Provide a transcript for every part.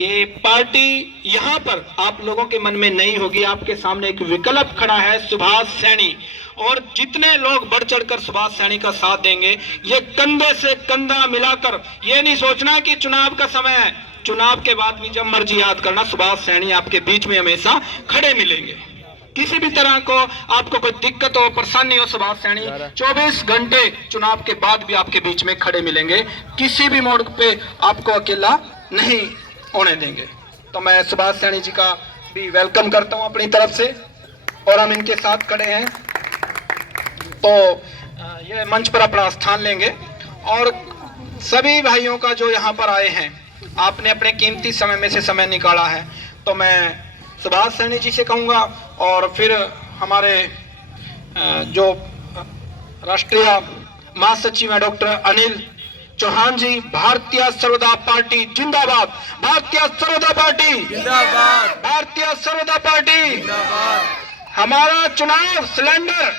ये पार्टी यहाँ पर आप लोगों के मन में नहीं होगी। आपके सामने एक विकल्प खड़ा है, सुभाष सैनी। और जितने लोग बढ़ चढ़कर सुभाष सैनी का साथ देंगे, ये कंधे से कंधा मिलाकर, ये नहीं सोचना कि चुनाव का समय है, चुनाव के बाद भी जब मर्जी याद करना, सुभाष सैनी आपके बीच में हमेशा खड़े मिलेंगे। किसी भी तरह को आपको कोई दिक्कत हो, परेशानी हो, सुभाष सैनी 24 घंटे चुनाव के बाद भी आपके बीच में खड़े मिलेंगे। किसी भी मोड़ पे आपको अकेला नहीं होने देंगे। तो मैं सुभाष सैनी जी का भी वेलकम करता हूं अपनी तरफ से, और हम इनके साथ खड़े हैं तो ये मंच पर अपना स्थान लेंगे। और सभी भाइयों का जो यहाँ पर आए हैं, आपने अपने कीमती समय में से समय निकाला है, तो मैं सुभाष सैनी जी से कहूँगा, और फिर हमारे जो राष्ट्रीय महासचिव हैं डॉक्टर अनिल चौहान जी, भारतीय सर्वोदय पार्टी जिंदाबाद, भारतीय सर्वोदय पार्टी जिंदाबाद, भारतीय सर्वोदय पार्टी जिंदाबाद। हमारा चुनाव सिलेंडर,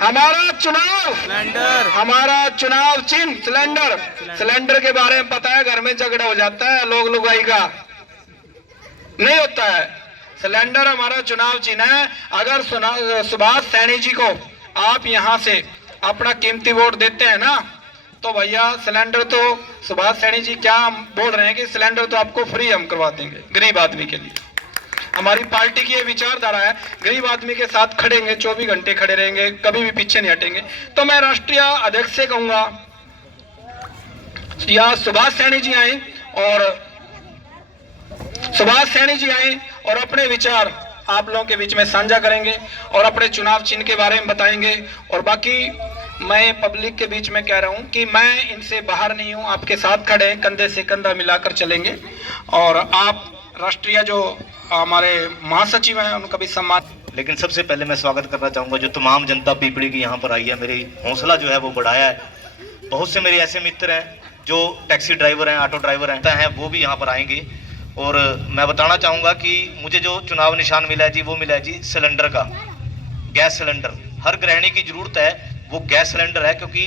हमारा चुनाव सिलेंडर, हमारा चुनाव चिन्ह सिलेंडर। सिलेंडर के बारे में पता है, घर में झगड़ा हो जाता है, लोग लुगाई का नहीं होता है। सिलेंडर हमारा चुनाव चिन्ह है। अगर सुभाष सैनी जी को आप यहां से अपना कीमती वोट देते हैं ना, तो भैया सिलेंडर तो सुभाष सैनी जी क्या बोल रहे हैं कि सिलेंडर तो आपको फ्री हम करवा देंगे गरीब आदमी के लिए। हमारी पार्टी की ये विचारधारा है, गरीब आदमी के साथ खड़ेंगे, 24 घंटे खड़े रहेंगे, कभी भी पीछे नहीं हटेंगे। तो मैं राष्ट्रीय अध्यक्ष से कहूंगा या सुभाष सैनी जी आए, और सुभाष सैनी जी आए और अपने विचार आप लोगों के बीच में साझा करेंगे और अपने चुनाव चिन्ह के बारे में बताएंगे। और बाकी मैं पब्लिक के बीच में कह रहा हूं कि मैं इनसे बाहर नहीं हूं, आपके साथ खड़े हैं, कंधे से कंधा मिलाकर चलेंगे। और आप राष्ट्रीय जो हमारे महासचिव हैं उनका भी सम्मान। लेकिन सबसे पहले मैं स्वागत करना चाहूँगा जो तमाम जनता पीपड़ी की यहाँ पर आई है, मेरी हौसला जो है वो बढ़ाया है। बहुत से मेरे ऐसे मित्र हैं जो टैक्सी ड्राइवर हैं, ऑटो ड्राइवर हैं, वो भी यहाँ पर आएंगे। और मैं बताना चाहूँगा कि मुझे जो चुनाव निशान मिला है जी, वो मिला है जी सिलेंडर का, गैस सिलेंडर। हर गृहिणी की ज़रूरत है वो गैस सिलेंडर है, क्योंकि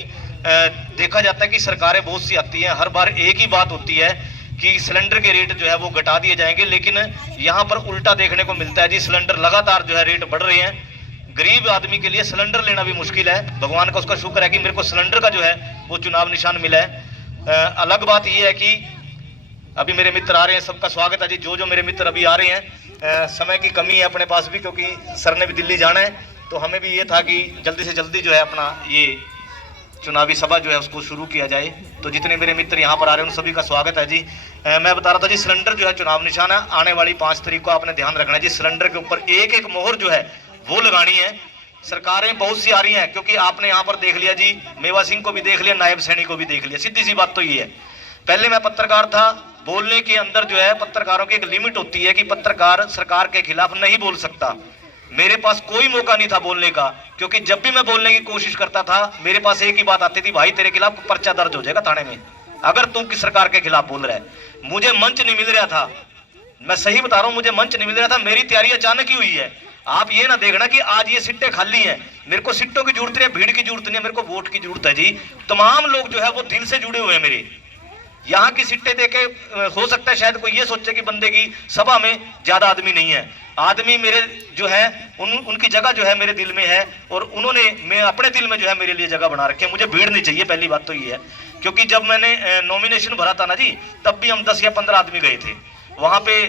देखा जाता है कि सरकारें बहुत सी आती हैं, हर बार एक ही बात होती है कि सिलेंडर के रेट जो है वो घटा दिए जाएंगे, लेकिन यहाँ पर उल्टा देखने को मिलता है जी। सिलेंडर लगातार जो है रेट बढ़ रहे हैं। गरीब आदमी के लिए सिलेंडर लेना भी मुश्किल है। भगवान का उसका शुक्र है कि मेरे को सिलेंडर का जो है वो चुनाव निशान मिला है। अलग बात यह है कि अभी मेरे मित्र आ रहे हैं, सबका स्वागत है जी। जो मेरे मित्र अभी आ रहे हैं, समय की कमी है अपने पास भी, क्योंकि सर ने भी दिल्ली जाना है, तो हमें भी ये था कि जल्दी से जल्दी जो है अपना ये चुनावी सभा जो है उसको शुरू किया जाए। तो जितने मेरे मित्र यहाँ पर आ रहे हैं उन सभी का स्वागत है जी। मैं बता रहा था जी, सिलेंडर जो है चुनाव निशान है। आने वाली 5 तारीख को आपने ध्यान रखना है जी, सिलेंडर के ऊपर एक एक मोहर जो है वो लगानी है। सरकारें बहुत सी आ रही हैं, क्योंकि आपने यहाँ पर देख लिया जी, मेवा सिंह को भी देख लिया, नायब सैनी को भी देख लिया। सीधी सी बात तो ये है, पहले मैं पत्रकार था, बोलने के अंदर जो है पत्रकारों की एक लिमिट होती है कि पत्रकार सरकार के खिलाफ नहीं बोल सकता। मेरे पास कोई मौका नहीं था बोलने का, क्योंकि जब भी मैं बोलने की कोशिश करता था मेरे पास एक ही बात आती थी, भाई तेरे खिलाफ पर्चा दर्ज हो जाएगा थाने में अगर तू किस सरकार के खिलाफ बोल रहा है। मुझे मंच नहीं मिल रहा था, मैं सही बता रहा हूं, मुझे मंच नहीं मिल रहा था। मेरी तैयारी अचानक ही हुई है। आप ये ना देखना कि आज ये सीटें खाली हैं, मेरे को सीटों की जरूरत नहीं है, भीड़ की जरूरत नहीं है, मेरे को वोट की जरूरत है जी। तमाम लोग जो है वो दिल से जुड़े हुए हैं मेरे। यहाँ की सीटें देके हो सकता है शायद कोई ये सोचे कि बंदे की सभा में ज्यादा आदमी नहीं है। आदमी मेरे जो है उनकी जगह जो है मेरे दिल में है, और उन्होंने मैं अपने दिल में जो है मेरे लिए जगह बना रखी है। मुझे भीड़ नहीं चाहिए, पहली बात तो ये है। क्योंकि जब मैंने नॉमिनेशन भरा था ना जी, तब भी हम 10 या 15 आदमी गए थे वहां पे,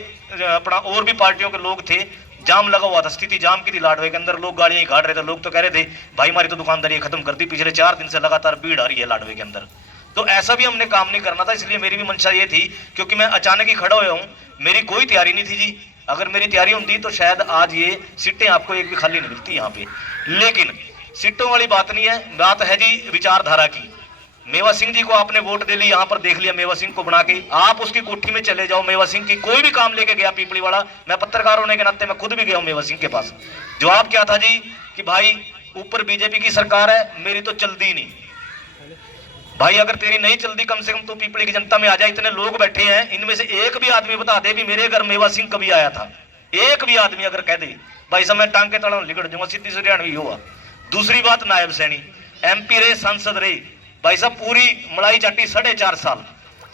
अपना और भी पार्टियों के लोग थे। जाम लगा हुआ था, स्थिति जाम की थी लाडवे के अंदर, लोग गाड़ियां ही काट रहे थे। लोग तो कह रहे थे भाई हमारी तो दुकानदारी खत्म कर दी, पिछले 4 दिन से लगातार भीड़ आ रही है लाडवे के अंदर। तो ऐसा भी हमने काम नहीं करना था, इसलिए मेरी भी मंशा ये थी, क्योंकि मैं अचानक ही खड़ा हुआ हूँ, मेरी कोई तैयारी नहीं थी जी। अगर मेरी तैयारी होती तो शायद आज ये सीटें आपको एक भी खाली नहीं मिलती यहाँ पे। लेकिन सीटों वाली बात नहीं है, बात है जी विचारधारा की। मेवा सिंह जी को आपने वोट दे ली, यहाँ पर देख लिया मेवा सिंह को बना के, आप उसकी कोठी में चले जाओ। मेवा सिंह की कोई भी काम लेके गया पीपली वाला, मैं पत्रकार होने के नाते मैं खुद भी गया हूँ मेवा सिंह के पास। जवाब क्या था जी कि भाई ऊपर बीजेपी की सरकार है, मेरी तो चलती ही नहीं। भाई अगर तेरी नहीं चलती, कम से कम तू पीपली की जनता में आ जाए। इतने लोग बैठे हैं, इनमें से एक भी आदमी बता दे भी मेरे घर मेवा सिंह कभी आया था। एक भी आदमी अगर कह दे भाई साहब मैं टांग के तड़ा लिगड़ जाऊंगा, सीधी से हरियाणवी हुआ। दूसरी बात, नायब सैनी MP रहे, सांसद रहे, भाई साहब पूरी मलाई चाटी 4.5 साल।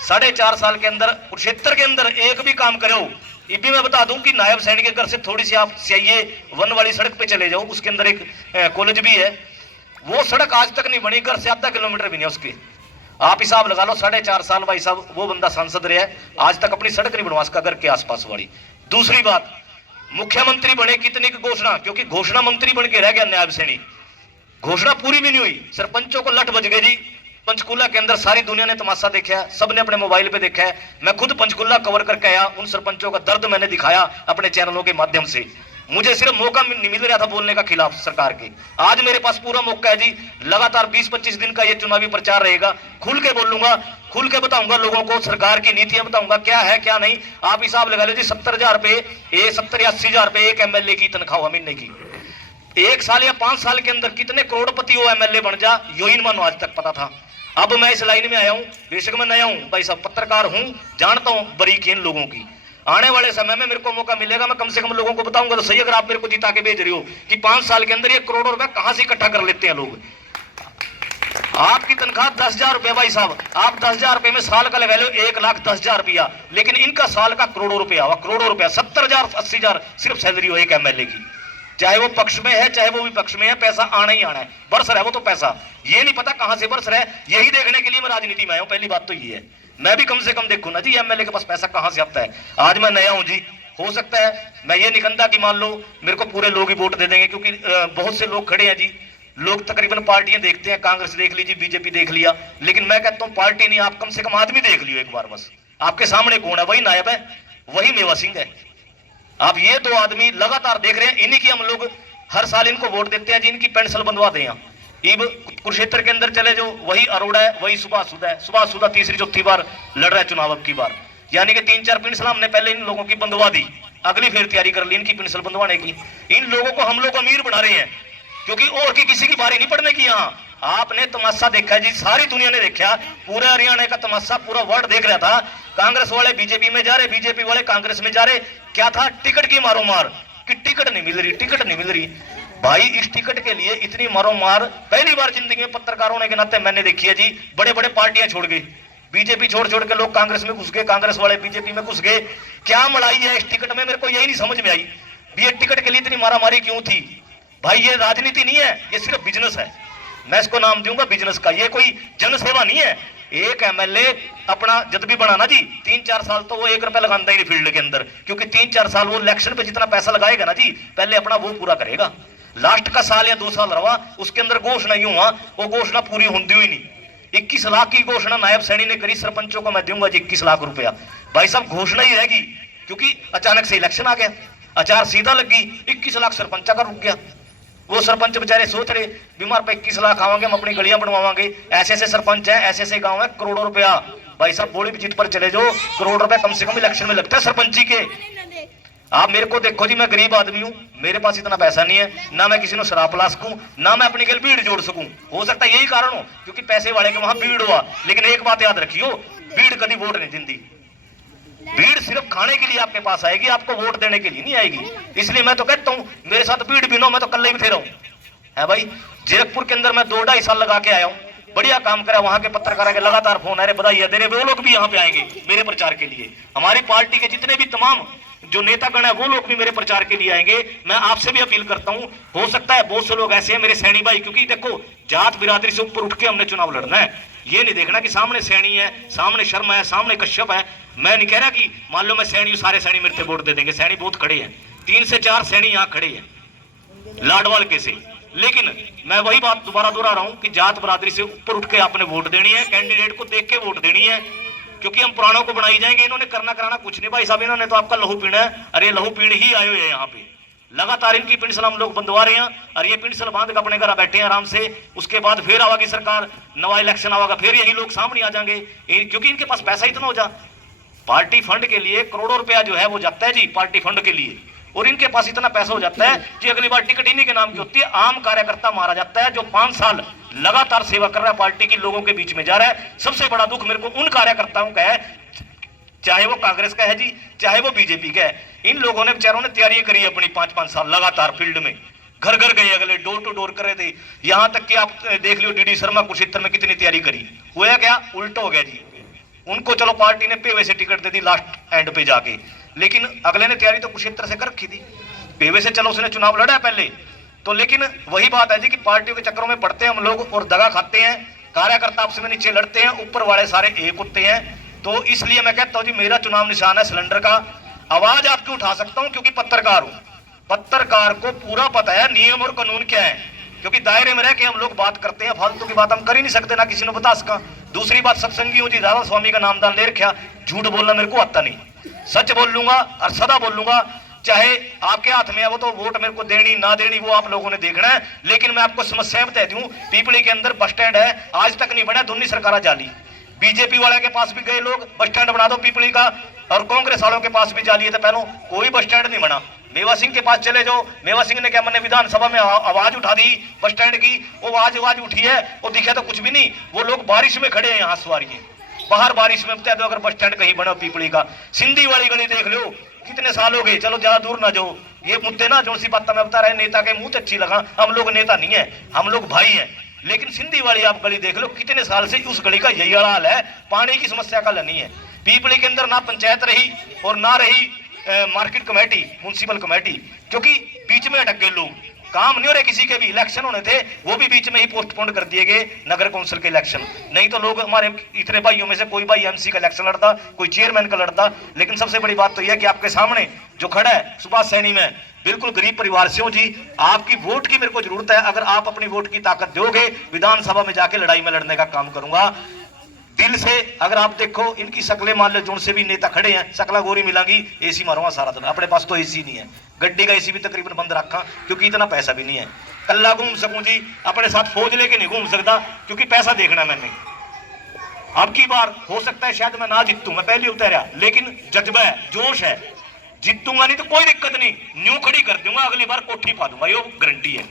4.5 साल के अंदर कुरुक्षेत्र के अंदर एक भी काम करे हो। ये भी मैं बता दूं कि नायब सैनिक के घर से थोड़ी सी आप सीआईए 1 वाली सड़क पे चले जाओ, उसके अंदर एक कॉलेज भी है, वो सड़क आज तक नहीं बनी, घर से आधा किलोमीटर भी नहीं है उसके। आप हिसाब लगा लो, 4.5 साल भाई साहब वो बंदा सांसद रहा है, आज तक अपनी सड़क नहीं बनवा सका घर के आसपास वाली। दूसरी बात, मुख्यमंत्री बने कितनी की घोषणा, क्योंकि घोषणा मंत्री बन के रह गया नायब सैनिक, घोषणा पूरी भी नहीं हुई। सरपंचों को लठ बज गए जी। पंचकुला के अंदर सारी दुनिया ने तमाशा देखा है, सबने अपने मोबाइल पे देखा है। मैं खुद पंचकुला कवर करके आया, उन सरपंचों का दर्द मैंने दिखाया अपने चैनलों के माध्यम से। मुझे सिर्फ मौका नहीं मिल रहा था बोलने का खिलाफ सरकार के, आज मेरे पास पूरा मौका है जी। लगातार 20-25 दिन का ये चुनावी प्रचार रहेगा, खुल के बोलूंगा, खुल के बताऊंगा लोगों को, सरकार की नीतियां बताऊंगा क्या है क्या नहीं। आप हिसाब लगा लो जी, 70,000 रुपए, 70-80,000 रुपए एक एमएलए की तनख्वाह महीने की। 1 साल या 5 साल के अंदर कितने करोड़पति वो एमएलए बन जा, यो इन मानो आज तक पता था। अब मैं इस लाइन में आया हूं, बेशक मैं नया हूं भाई साहब, पत्रकार हूं, जानता हूं बारीकी इन लोगों की। आने वाले समय में मेरे को मौका मिलेगा, मैं कम से कम लोगों को बताऊंगा तो सही। अगर आप मेरे को जिता के भेज रही हो कि 5 साल के अंदर ये करोड़ों रुपए कहां से इकट्ठा कर लेते हैं लोग। आपकी तनख्वाह 10,000 रुपए भाई साहब, आप 10,000 रुपए में साल का लगा लो 1,10,000 रुपया, लेकिन इनका साल का करोड़ों रुपया हुआ, करोड़ों रुपया, 70,000 80,000 सिर्फ सैलरी हो एक एमएलए की। चाहे वो पक्ष में है चाहे वो विपक्ष में है, पैसा आना ही आना है, बरस रहा है वो तो पैसा, ये नहीं पता कहां से बरस रहा है। यही देखने के लिए मैं राजनीति में आया हूं, पहली बात तो ये है। मैं भी कम से कम देखूं ना जी एमएलए के पास पैसा कहां से आता है। आज मैं नया हूं जी, हो सकता है मैं ये निकंदा कि मान लो मेरे को पूरे लोग ही वोट दे देंगे, क्योंकि बहुत से लोग खड़े हैं जी। लोग तकरीबन पार्टियां देखते हैं, कांग्रेस देख लीजिए, बीजेपी देख लिया, लेकिन मैं कहता हूं पार्टी नहीं, आप कम से कम आदमी देख लियो एक बार बस। आपके सामने कौन है, वही नायब है, वही मेवा सिंह है। आप ये 2 आदमी लगातार देख रहे हैं, इन्हीं की हम लोग हर साल इनको वोट देते हैं, जिनकी पेंशन बंधवा दें। अब कुरुक्षेत्र के अंदर चले जो, वही अरोड़ा है, वही सुभाष सुधा है। सुभाष सुधा तीसरी चौथी बार लड़ रहा है चुनाव अब की बार, यानी कि 3-4 पेंशन हमने पहले इन लोगों की बंधवा दी, अगली फिर तैयारी कर ली इनकी पेंशन बंधवाने की। इन लोगों को हम लोग अमीर बना रहे हैं, क्योंकि और की किसी की बारी नहीं पड़ने की। यहाँ आपने तमाशा देखा जी, सारी दुनिया ने देखा, पूरे हरियाणा का तमाशा पूरा वर्ल्ड देख रहा था। कांग्रेस वाले बीजेपी में जा रहे, बीजेपी वाले कांग्रेस में जा रहे, क्या था, टिकट की मारो मार कि टिकट नहीं मिल रही, टिकट नहीं मिल रही। भाई इस टिकट के लिए इतनी मारो मार पहली बार जिंदगी में पत्रकार होने के नाते मैंने देखी है जी। बड़े बड़े पार्टियां छोड़ गई, बीजेपी छोड़ छोड़ के लोग कांग्रेस में घुस गए, कांग्रेस वाले बीजेपी में घुस गए। क्या मलाई है इस टिकट में, मेरे को यही नहीं समझ में आई। ये टिकट के लिए इतनी मारामारी क्यों थी भाई? ये राजनीति नहीं है, ये सिर्फ बिजनेस है। मैं इसको नाम दूंगा बिजनेस का, ये कोई जनसेवा नहीं है। एक एमएलए अपना जब भी बना ना जी, 3-4 साल तो वो 1 रुपया लगाता ही नहीं फील्ड के अंदर, क्योंकि 3-4 साल वो इलेक्शन पे जितना पैसा लगाएगा ना जी, पहले अपना वो पूरा करेगा। लास्ट का साल या 2 साल रहा, उसके अंदर घोषणा ही हुआ, वो घोषणा पूरी होती हुई नहीं। 21 लाख की घोषणा नायब सैनी ने करी, सरपंचों को मैं दूंगा जी 21 लाख रुपया। भाई साहब घोषणा ही रहेगी, क्योंकि अचानक से इलेक्शन आ गया, आचार सीधा लग गई, 21 लाख सरपंचा का रुक गया। वो सरपंच बेचारे सोच रहे बीमार पे 21 लाख आवांगे, हम अपनी गलियां बनवावांगे, ऐसे ऐसे सरपंच है, ऐसे ऐसे गांव है, करोड़ों रुपया। भाई साहब बोली जीत पर चले जाओ, करोड़ रुपया कम से कम इलेक्शन में लगता है सरपंची के। आप मेरे को देखो जी, मैं गरीब आदमी हूं, मेरे पास इतना पैसा नहीं है, ना मैं किसी को शराब पिला सकूं, ना मैं अपनी गल भीड़ जोड़ सकूं। हो सकता है यही कारण हो, क्योंकि पैसे वाले के वहां भीड़ हुआ। लेकिन एक बात याद रखियो, भीड़ कभी वोट नहीं देती। भीड़ सिर्फ खाने के लिए आपके पास आएगी, आपको वोट देने के लिए नहीं आएगी। इसलिए मैं तो कहता हूं, मेरे साथ भीड़ भी नो, मैं तो कल ही बथेरा हूं है भाई। जीरकपुर के अंदर मैं 2-2.5 साल लगा के आया हूं, बढ़िया काम करा। वहां के पत्रकारों के लगातार फोन आ रहे, बधाई दे रहे, वो लोग भी यहाँ पे आएंगे मेरे प्रचार के लिए। हमारी पार्टी के जितने भी तमाम जो नेतागण है वो लोग भी मेरे प्रचार के लिए आएंगे। मैं आपसे भी अपील करता हूं, हो सकता है बहुत से लोग ऐसे हैं मेरे सैनी भाई, क्योंकि देखो जात बिरादरी से ऊपर उठ के हमने चुनाव लड़ना है। ये नहीं देखना कि सामने सैनी है, सामने शर्मा है, सामने कश्यप है। मैं नहीं कह रहा कि मान लो मैं सैनी, सारे सैनी मेरे से वोट दे देंगे, सैनी बहुत खड़े हैं, 3 से 4 सैनी यहाँ खड़े हैं लाडवाल के से। लेकिन मैं वही बात दोबारा दोहरा रहा हूं कि जात बिरादरी से ऊपर उठ के आपने वोट देनी है, कैंडिडेट को देख के वोट देनी है, क्योंकि हम पुराणों को बनाई जाएंगे। इन्होंने करना कराना कुछ नहीं भाई साहब, इन्होंने तो आपका लहू पीना है। अरे लहू पीण ही आए हुए हैं यहाँ पे, लगातार इनकी पेंशन हम लोग बंधवा रहे हैं, और ये पेंशन बांध के अपने घर बैठे हैं आराम से। उसके बाद फिर आवागी सरकार, नवा इलेक्शन आवागा, फिर यही लोग सामने आ जाएंगे, क्योंकि इनके पास पैसा इतना हो जा। पार्टी फंड के लिए करोड़ों रुपया जो है वो जाता है जी पार्टी फंड के लिए, और इनके पास इतना पैसा हो जाता है कि अगली बार टिकट इन्हीं के नाम की होती है। आम कार्यकर्ता मारा जाता है जो 5 साल लगातार सेवा कर रहा है, पार्टी की लोगों के बीच में जा रहा है। सबसे बड़ा दुख मेरे को उन कार्यकर्ताओं का है, चाहे वो कांग्रेस का है जी, चाहे वो बीजेपी का है। इन लोगों ने बेचारों ने तैयारी करी अपनी 5-5 साल लगातार फील्ड में, घर घर गए, अगले डोर टू डोर कर रहे थे। यहां तक कि आप देख लो डीडी शर्मा कुरुक्षेत्र में कितनी तैयारी करी, हुआ क्या, उल्टा हो गया जी। उनको चलो पार्टी ने पेवे से ticket they the last and पे जाके, लेकिन अगले ने तैयारी तो कुरुक्षेत्र से कर रखी थी, पेवे से चलो उसने चुनाव लड़ा पहले तो। लेकिन वही बात है जी कि पार्टियों के चक्करों में पड़ते हैं हम लोग और दगा खाते हैं, कार्यकर्ता आपस में नीचे लड़ते हैं, ऊपर वाले सारे एक होते हैं। तो इसलिए मैं कहता हूं जी मेरा चुनाव निशान है सिलेंडर का। आवाज आपकी उठा सकता हूं क्योंकि पत्रकार हूं, पत्रकार को पूरा पता है नियम और कानून क्या है, क्योंकि दायरे में रह के हम लोग बात करते हैं, फालतू की बात हम कर ही नहीं सकते, ना किसी ने बता सका। दूसरी बात, सत्संगी हूं जी, राधा स्वामी का नामदान ले रखा, झूठ बोलना मेरे को आता नहीं, सच बोल लूंगा और सदा बोल लूंगा। चाहे आपके हाथ में है वो तो वोट मेरे को देनी ना देनी वो आप लोगों ने देखना है, लेकिन मैं आपको समस्या बता दूं, पीपली के अंदर बस स्टैंड है, आज तक नहीं बना, दोनों सरकार जाली। बीजेपी वाले के पास भी गए लोग, बस स्टैंड बना दो पीपली का, और कांग्रेस वालों के पास भी जाली है, तो पहले कोई बस स्टैंड नहीं बना। मेवा सिंह के पास चले जाओ, मेवा सिंह ने क्या मैंने विधानसभा में आवाज उठा दी बस स्टैंड की, वो आवाज उठी है, वो दिखे तो कुछ भी नहीं। वो लोग बारिश में खड़े हैं यहाँ सवारी बाहर बारिश में, बता दो अगर बस स्टैंड कहीं बना पीपली का। सिंधी वाली गली देख लो, कितने साल हो गए, चलो ज्यादा दूर ना जाओ, ये मुद्दे ना जो सी बात मैं बता रहे, नेता के मुंह अच्छी लगा, हम लोग नेता नहीं है, हम लोग भाई हैं। लेकिन सिंधी वाली आप गली देख लो, कितने साल से उस गली का यही हाल है, पानी की समस्या का नहीं है। पीपली के अंदर ना पंचायत रही और ना रही मार्केट कमेटी, म्युनिसिपल कमेटी, क्योंकि बीच में अटक गए लोग, काम नहीं हो रहे किसी के भी। इलेक्शन होने थे वो भी बीच में ही पोस्टपोन कर दिए गए, नगर कौंसिल के इलेक्शन। नहीं तो लोग हमारे इतने भाइयों में से कोई भाई एमसी का इलेक्शन लड़ता, कोई चेयरमैन का लड़ता। लेकिन सबसे बड़ी बात तो यह कि आपके सामने जो खड़ा है सुभाष सैनी में, बिल्कुल गरीब परिवार से हूं जी, आपकी वोट की मेरे को जरूरत है। अगर आप अपनी वोट की ताकत दोगे, विधानसभा में जाके लड़ाई में लड़ने का काम करूंगा दिल से। अगर आप देखो इनकी शक्लें मान लो, जो से भी नेता खड़े हैं, शक्ला गोरी मिलांगी, एसी मारूंगा सारा दिन। अपने पास तो एसी नहीं है, गड्डी का एसी भी तकरीबन बंद रखा, क्योंकि इतना पैसा भी नहीं है। कल्ला घूम सकूं जी, अपने साथ फौज लेके नहीं घूम सकता, क्योंकि पैसा देखना मैंने। अब की बार हो सकता है शायद मैं ना जीतूं, मैं पहले उतरा, लेकिन जज्बा है, जोश है, जीतूंगा नहीं तो कोई दिक्कत नहीं, न्यू खड़ी कर दूंगा, अगली बार कोठी पा दूंगा, ये गारंटी है।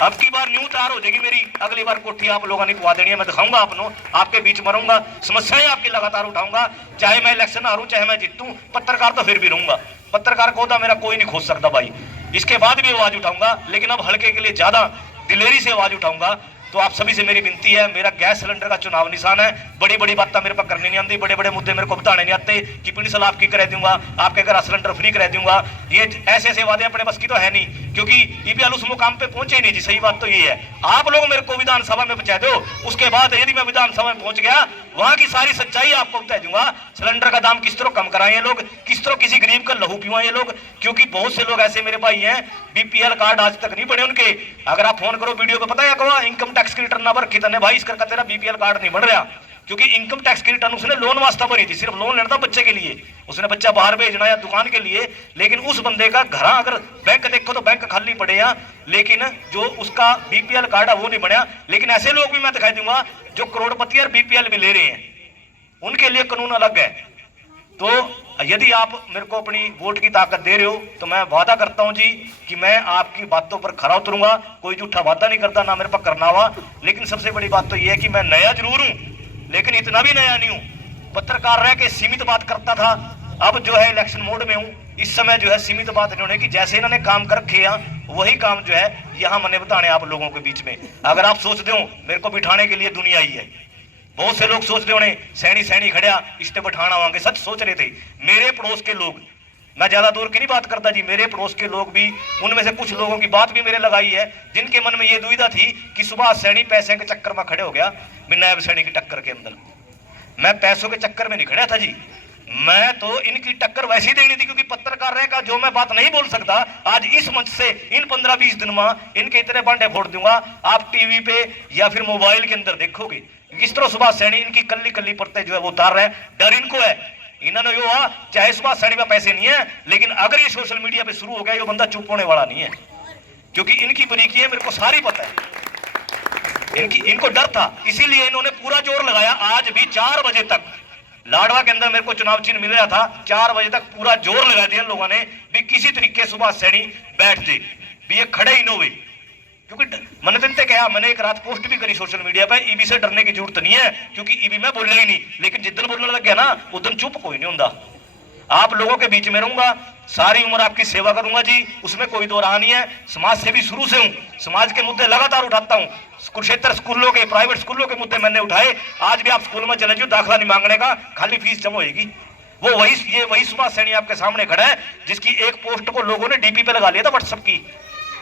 अब की बार न्यू तैयार हो जाएगी मेरी, अगली बार कोठी आप लोगों ने पवा देनी है, मैं दिखाऊंगा आपको, आपके बीच मरूंगा, समस्याएं आपकी लगातार उठाऊंगा, चाहे मैं इलेक्शन हारूं चाहे मैं जीतूं, पत्रकार तो फिर भी रहूंगा। पत्रकार को मेरा कोई नहीं खोज सकता भाई, इसके बाद भी आवाज उठाऊंगा, लेकिन अब हल्के के लिए ज्यादा दिलेरी से आवाज उठाऊंगा। तो आप सभी से मेरी विनती है, मेरा गैस सिलेंडर का चुनाव निशान है। बड़ी बड़ी बातें मेरे पास करनी नहीं आती, बड़े बड़े मुद्दे मेरे को बताने नहीं आते कि पिंडी साल आपकी करा दूंगा, आपके घर सिलेंडर फ्री करा दूंगा, ये ऐसे ऐसे वादे अपने बस की तो है नहीं, क्योंकि ईपीएल उस मुकाम पे पहुंचे ही नहीं जी। सही बात तो ये है, आप लोग मेरे को विधानसभा में पहुंचा दो, उसके बाद यदि मैं विधानसभा में पहुंच गया, वहां की सारी सच्चाई आपको बता दूंगा। सिलेंडर का दाम किस तरह कम कराए ये लोग, किस तरह किसी गरीब का लहू पिवाए ये लोग, क्योंकि बहुत से लोग ऐसे मेरे भाई हैं, बीपीएल कार्ड आज तक नहीं बने उनके। अगर आप फोन करो वीडियो पे, पता है क्या इनकम टैक्स की रिटर्न ना भर कितने भाई, इस करके तेरा बीपीएल कार्ड नहीं बन रहा, क्योंकि इनकम टैक्स की रिटर्न उसने लोन वास्ता भरी थी, सिर्फ लोन लेना था बच्चे के लिए, उसने बच्चा बाहर भेजना या दुकान के लिए। लेकिन उस बंदे का घर अगर बैंक देखो तो बैंक खाली पड़े हैं, लेकिन जो उसका बीपीएल कार्ड है वो नहीं बनया। लेकिन ऐसे लोग भी मैं दिखाई दूंगा जो करोड़पति और बीपीएल भी ले रहे हैं, उनके लिए कानून अलग है। तो यदि आप मेरे को अपनी वोट की ताकत दे रहे हो, तो मैं वादा करता हूं जी कि मैं आपकी बातों पर खरा उतरूंगा, कोई झूठा वादा नहीं करता, ना मेरे पर करना हुआ। लेकिन सबसे बड़ी बात तो यह है कि मैं नया जरूर हूं, लेकिन इतना भी नया नहीं हूं। पत्रकार रह के सीमित बात करता था, अब जो है इलेक्शन मोड में हूं, इस समय जो है सीमित बात नहीं होने की, जैसे इन्होंने काम कर रखे हैं वही काम जो है यहाँ मैंने बताने आप लोगों के बीच में। अगर आप सोचते हो मेरे को बिठाने के लिए दुनिया ही है, बहुत से लोग सोचते होने सैनी सैनी खड़िया इससे बैठाना वांगे, सच सोच रहे थे। मेरे पड़ोस के लोग, मैं ज्यादा दूर की नहीं बात करता जी, मेरे पड़ोस के लोग भी, उनमें से कुछ लोगों की बात भी मेरे लगाई है, जिनके मन में ये दुविधा थी कि सुभाष सैनी पैसे के चक्कर में खड़े हो गया, मैं नायब सैनी की टक्कर के अंदर। मैं पैसों के चक्कर में नहीं खड़ा था जी, मैं तो इनकी टक्कर वैसी देनी थी, क्योंकि पत्रकार रह का जो मैं बात नहीं बोल सकता, आज इस मंच से इन 15-20 दिन में इनके इतने बांटे फोड़ दूंगा। आप टीवी पे या फिर मोबाइल के अंदर देखोगे किस तरह सुभाष सैनी इनकी कल्ली कल्ली परतें जो है वो उतार रहे हैं। डर इनको है, इन्होंने यो चाहे सुभाष सैनी में पैसे नहीं है, लेकिन अगर ये सोशल मीडिया पे शुरू हो गया, ये बंदा चुप होने वाला नहीं है, क्योंकि इनकी बरीकी है, मेरे को सारी पता है। इनको डर था, इसीलिए इन्होंने पूरा जोर लगाया। आज भी 4 बजे तक लाडवा के अंदर मेरे को चुनाव चिन्ह मिल रहा था, 4 बजे तक पूरा जोर लगा दिया लोगों ने भी किसी तरीके सुभाष सैनी बैठ जाए, भी ये खड़े ही न हुए। क्योंकि मैंने तो कहा, मैंने एक रात पोस्ट भी करी सोशल मीडिया पे, ईबी से डरने की जरूरत नहीं है, क्योंकि ईबी में बोलना ही नहीं, लेकिन जिस दिन बोलने लग गया ना उस दिन चुप कोई नहीं होता। आप लोगों के बीच में रहूंगा, सारी उम्र आपकी सेवा करूंगा जी, उसमें कोई दो राह नहीं है। समाज से भी शुरू से हूं, समाज के मुद्दे लगातार उठाता हूं। कुरुक्षेत्र स्कूलों के, प्राइवेट स्कूलों के मुद्दे मैंने उठाए। आज भी आप स्कूल में चले जाओ, दाखिला नहीं मांगने का, खाली फीस जमा होगी। वो वही सुभाष सैनी आपके सामने खड़ा है, जिसकी एक पोस्ट को लोगों ने डीपी पे लगा लिया था व्हाट्सएप की,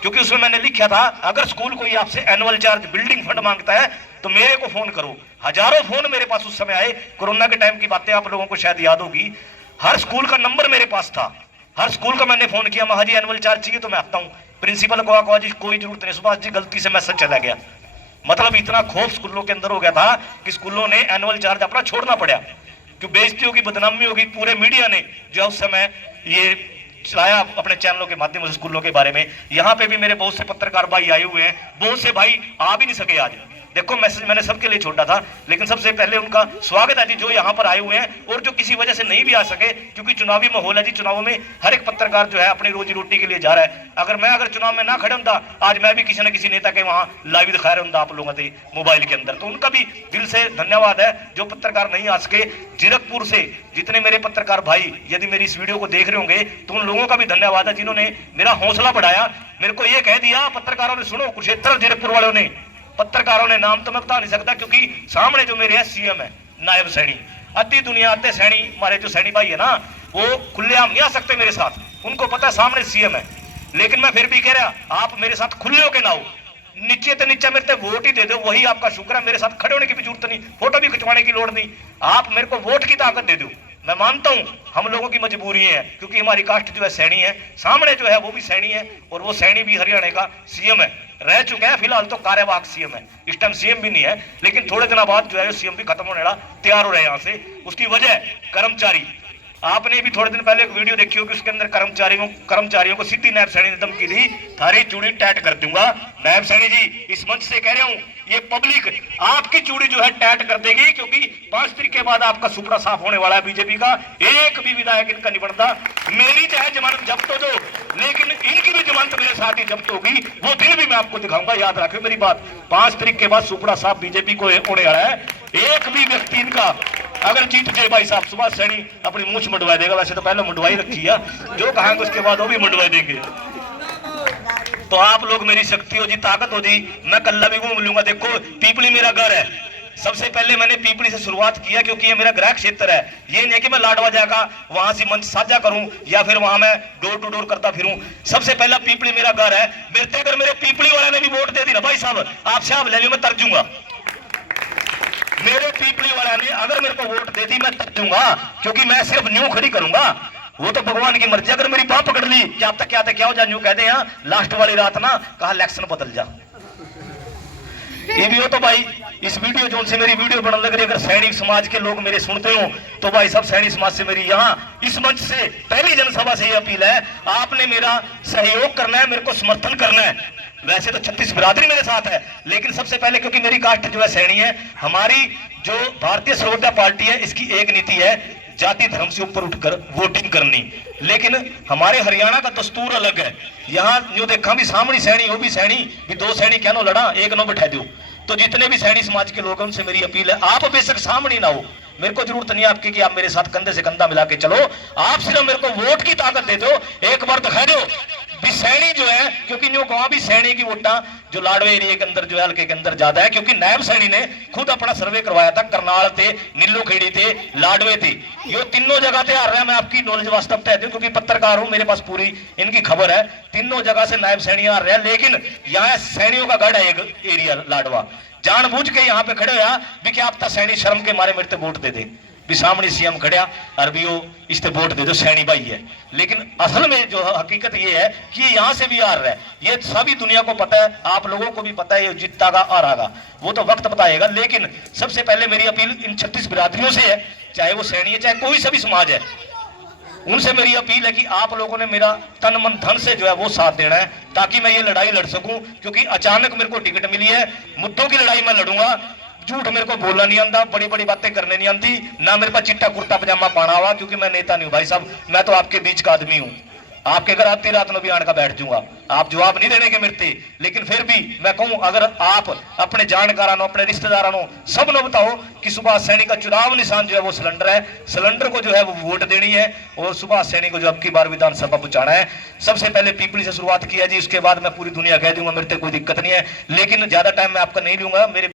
क्योंकि उसमें मैंने लिखा था अगर स्कूल कोई आपसे एनुअल चार्ज, बिल्डिंग फंड मांगता है तो मेरे को फोन करो। हजारों फोन मेरे पास उस समय आए, कोरोना के टाइम की बातें आप लोगों को शायद याद होगी। हर स्कूल का नंबर मेरे पास था, हर स्कूल का मैंने फोन किया, महाजी एनुअल चार्ज चाहिए तो मैं आता हूँ। प्रिंसिपल को कहा जी कोई जरूरत नहीं सुभाष जी, गलती से मैसेज चला गया। मतलब इतना खौफ स्कूलों के अंदर हो गया था कि स्कूलों ने एनुअल चार्ज अपना छोड़ना पड़ा, क्यों बेइज्जती होगी, बदनामी होगी। पूरे मीडिया ने जो उस समय ये चलाया अपने चैनलों के माध्यम से स्कूलों के बारे में। यहाँ पे भी मेरे बहुत से पत्रकार भाई आए हुए हैं, बहुत से भाई आ भी नहीं सके आज। देखो मैसेज मैंने सबके लिए छोड़ा था, लेकिन सबसे पहले उनका स्वागत है जी जो यहाँ पर आए हुए हैं, और जो किसी वजह से नहीं भी आ सके, क्योंकि चुनावी माहौल है जी। चुनावों में हर एक पत्रकार जो है अपनी रोजी रोटी के लिए जा रहा है। अगर चुनाव में ना खड़े होता, आज मैं भी किसी न किसी नेता के वहां लाइव दिखा रहा हूँ आप लोगों के मोबाइल के अंदर। तो उनका भी दिल से धन्यवाद है जो पत्रकार नहीं आ सके। जीरकपुर से जितने मेरे पत्रकार भाई यदि मेरी इस वीडियो को देख रहे होंगे तो उन लोगों का भी धन्यवाद है जिन्होंने मेरा हौसला बढ़ाया। मेरे को ये कह दिया पत्रकारों ने, सुनो कुरुक्षेत्र जीरकपुर वालों ने, पत्रकारों ने, नाम तो मैं बता नहीं सकता क्योंकि सामने जो मेरे सीएम है नायब सैनी, अति दुनिया आते सैनी, हमारे जो सैनी भाई है ना, वो खुलेआम नहीं आ सकते मेरे साथ, उनको पता है सामने सीएम है। लेकिन मैं फिर भी कह रहा आप मेरे साथ खुले होके ना हो, नीचे तो नीचे मेरे वोट ही दे दो, वही आपका शुक्र है। मेरे साथ खड़े होने की भी जरूरत नहीं, फोटो भी खिंचवाने की लोड़ नहीं, आप मेरे को वोट की ताकत दे दो। मैं मानता हूं हम लोगों की मजबूरी है, क्योंकि हमारी कास्ट जो है सैनी है, सामने जो है वो भी सैनी है, और वो सैनी भी हरियाणा का सीएम है, रह चुका है। फिलहाल तो कार्यवाहक सीएम है, इस टाइम सीएम भी नहीं है, लेकिन थोड़े दिनों बाद जो है सीएम भी खत्म होने वाला, तैयार हो रहे हैं यहाँ से। उसकी वजह कर्मचारी, आपने भी थोड़े दिन पहले एक वीडियो देखी होगी, उसके अंदर कर्मचारियों को सीधी नायब सैनी ने धमकी दी, थारी चूड़ी टैट कर दूंगा। नायब सैनी जी इस मंच से कह रहा हूं, ये पब्लिक आपकी चूड़ी जो है टैट कर देगी, क्योंकि 5 तारीख के बाद आपका सुपड़ा साफ होने वाला है बीजेपी का। एक भी विधायक इनका नहीं बनता। मेरी चाहे जमानत जब्त हो दो, लेकिन इनकी भी जमानत मेरे साथ ही जब्त होगी, वो दिन भी मैं आपको दिखाऊंगा। याद रखिए मेरी बात, 5 तारीख के बाद सुपड़ा साफ बीजेपी को होने वाला है। एक भी व्यक्ति इनका अगर जीत जाए भाई साहब, सुभाष सैनी अपनी मूंछ मुंडवा देगा, वैसे तो पहले मुंडवाई रखी है, जो कहेंगे उसके बाद वो भी मुंडवा देंगे। तो आप लोग मेरी शक्ति हो जी, ताकत हो जी, मैं कल्ला भी घूम लूंगा। देखो पीपली मेरा घर है, सबसे पहले मैंने पीपली से शुरुआत किया क्योंकि ये मेरा गृह क्षेत्र है। ये नहीं कि मैं लाडवा जाकर वहां से मंच साझा करूं या फिर वहां मैं डोर टू डोर करता फिरूं। सबसे पहला पीपली मेरा घर है। मेरे अगर मेरे पीपली वाले ने भी वोट दे दी ना भाई साहब, आपसे आप ले लो, मैं तर दूंगा। मेरे पीपली वाला ने अगर मेरे को वोट दे दी मैं तर दूंगा, क्योंकि मैं सिर्फ न्यू खड़ी करूंगा, वो तो भगवान की मर्जी। अगर मेरी बात पकड़ ली क्या तक क्या हो जा, न्यू कहते हैं लास्ट वाली रात ना कहा इलेक्शन बदल जा। ये भी हो तो भाई इस वीडियो जो से मेरी वीडियो बनने लग रही, अगर सैनिक समाज के लोग मेरे सुनते हो तो भाई सब सैनिक समाज से मेरी यहाँ इस मंच से पहली जनसभा से ये अपील है, आपने मेरा सहयोग करना है, मेरे को समर्थन करना है। वैसे तो 36 बिरादरी मेरे साथ है, लेकिन सबसे पहले क्योंकि मेरी कास्ट जो है सैनी है, हमारी जो भारतीय सर्वोदय पार्टी है इसकी एक नीति है जाति धर्म से ऊपर उठकर वोटिंग करनी। लेकिन हमारे हरियाणा का दस्तूर अलग है। यहाँ जो देखा भी सामने सैनी, वो भी सैनी भी, 2 सैनी क्या नो लड़ा, एक नो बैठा दो। तो जितने भी सैनी समाज के लोग हैं उनसे मेरी अपील है, आप बेशक सामने ना हो, मेरे को जरूरत नहीं आपकी कि आप मेरे साथ कंधे से कंधा मिला के चलो, आप सिर्फ मेरे को वोट की ताकत दे दो, एक बार दिखा दो भी सैनी जो है, क्योंकि जो वहां भी सैनी की वोटा जो लाडवे एरिया के अंदर जो है हल्के के अंदर ज्यादा है, क्योंकि नायब सैनी ने खुद अपना सर्वे करवाया था, करनाल थे, नीलो खेड़ी थे, लाडवे थे, ये तीनों जगह पे आ रहा है। मैं आपकी नॉलेज वास्तव कहती हूँ क्योंकि पत्रकार हूँ, मेरे पास पूरी इनकी खबर है, तीनों जगह से नायब सैनी आ रहे हैं। लेकिन यहाँ सैनियों का गढ़ है एक एरिया लाडवा, जानबूझ के यहाँ पे खड़े हुआ भी क्या आप सैनी शर्म के मारे मेरे वोट दे दे भी, सामने सीएम खड़ा और भी वो इससे वोट दे दो, सैनी भाई है। लेकिन असल में जो हकीकत ये है कि ये यहाँ से भी आ रहा है, ये सभी दुनिया को पता है, आप लोगों को भी पता है, ये जीतता का आ रहा, वो तो वक्त बताएगा। लेकिन सबसे पहले मेरी अपील इन 36 बिरादरियों से है, चाहे वो सैनी है चाहे कोई सा भी समाज है, उनसे मेरी अपील है कि आप लोगों ने मेरा तन मन धन से जो है वो साथ देना है, ताकि मैं ये लड़ाई लड़ सकूं। क्योंकि अचानक मेरे को टिकट मिली है, मुद्दों की लड़ाई मैं लड़ूंगा, झूठ मेरे को बोलना नहीं आता, बड़ी बड़ी बातें करने नहीं आती, ना मेरे पास चिट्टा कुर्ता पजामा पाना हुआ, क्योंकि मैं नेता नहीं हूं भाई साहब, मैं तो आपके बीच का आदमी हूं। आपके घर आधी रात में भी आने का बैठ जाऊंगा, आप जवाब नहीं देने के मिलते, लेकिन फिर भी मैं कहूं अगर आप अपने जानकारों अपने रिश्तेदारों सब ने बताओ कि सुभाष सैनी का चुनाव निशान जो है वो सिलेंडर है, सिलेंडर को जो है वो वोट देनी है और सुभाष सैनी को जो अब की बार विधानसभा पहुंचाना है। सबसे पहले पीपली से शुरुआत की है जी, उसके बाद मैं पूरी दुनिया कह दूंगा, मेरे को कोई दिक्कत नहीं है, लेकिन ज्यादा टाइम मैं आपका नहीं लूंगा। मेरे